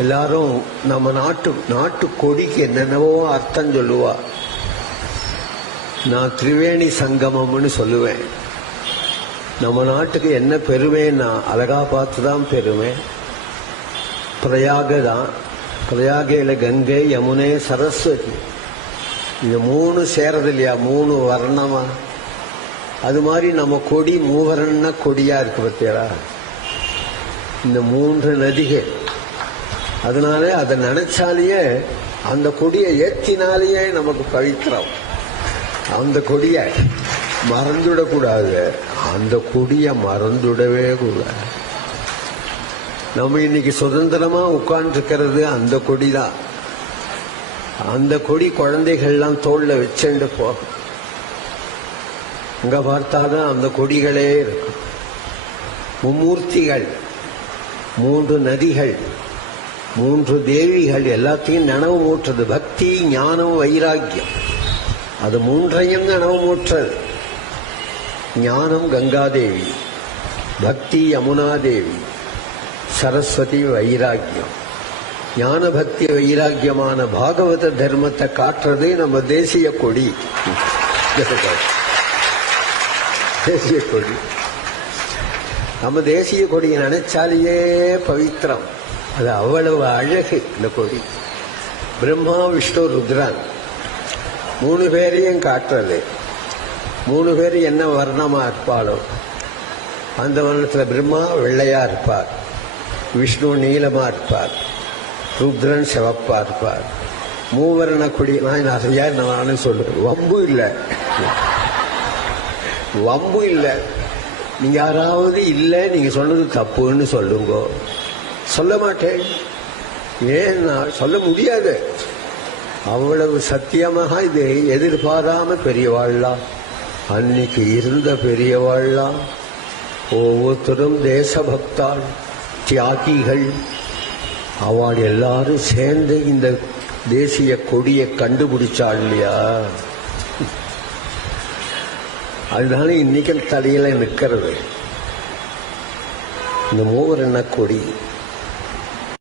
எல்லாரும் நம்ம நாட்டு கொடிக்கு என்னென்னவோ அர்த்தம் சொல்லுவா. நான் திரிவேணி சங்கமம்னு சொல்லுவேன். நம்ம நாட்டுக்கு என்ன பெருமைன்னா அலகாபாத் தான் பெருமை. பிரயாக தான். பிரயாகையில கங்கை, யமுனை, சரஸ்வதி, இந்த மூணு சேரது இல்லையா, மூணு வர்ணமா. அது மாதிரி நம்ம கொடி மூவர்ண கொடியா இருக்கு பத்தியா, இந்த மூன்று நதிகள். அதனால அதை நினைச்சாலேயே, அந்த கொடியை ஏற்றினாலேயே நமக்கு பவித்திரம். அந்த கொடியை மறந்துவிடக்கூடாது, அந்த கொடியை மறந்துவிடவே கூடாது. நம்ம இன்னைக்கு சுதந்திரமா உட்கார்ந்துருக்கிறது அந்த கொடி தான். அந்த கொடி குழந்தைகள்லாம் தோல்ல வச்சுண்டு போகும். அங்க பார்த்தாதான் அந்த கொடிகளே இருக்கும். மும்மூர்த்திகள், மூன்று நதிகள், மூன்று தேவிகள், எல்லாத்தையும் நனவு மூட்டுறது. பக்தி, ஞானம், வைராக்கியம், அது மூன்றையும் நனவு மூட்டுறது. ஞானம் கங்காதேவி, பக்தி யமுனாதேவி, சரஸ்வதி வைராக்கியம். ஞான பக்தி வைராக்கியமான பாகவத தர்மத்தை காட்டுறது நம்ம தேசிய கொடி. தேசிய கொடி, நம்ம தேசிய கொடியை நினைச்சாலேயே பவித்திரம். அது அவ்வளவு அழகு இந்த கொடி. பிரம்மா, விஷ்ணு, ருத்ரன் மூணு பேரையும் காட்டுறது. மூணு பேர் என்ன வர்ணமா இருப்பாளோ அந்த வர்ணத்துல பிரம்மா வெள்ளையா இருப்பார், விஷ்ணு நீலமா இருப்பார், ருத்ரன் சிவப்பா இருப்பார். மூவர்ண கொடி. நானும் சொல்றேன், வம்பு இல்லை, வம்பு இல்லை. நீங்க யாராவது இல்லை நீங்க சொன்னது தப்புன்னு சொல்லுங்க. சொல்ல மாட்டேன். ஏன் சொல்ல முடியாது. அவ்வளவு சத்தியமாக இது எதிர்பாராம பெரியவாழ்லாம், அன்னைக்கு இருந்த பெரியவாழ்லாம், ஒவ்வொருத்தரும் தேசபக்தாள், தியாகிகள், அவள் எல்லாரும் சேர்ந்து இந்த தேசிய கொடியை கண்டுபிடிச்சாள் இல்லையா. அதனால இன்னைக்கு தலையில நிற்கிறது இந்த மூவர்ண கொடி.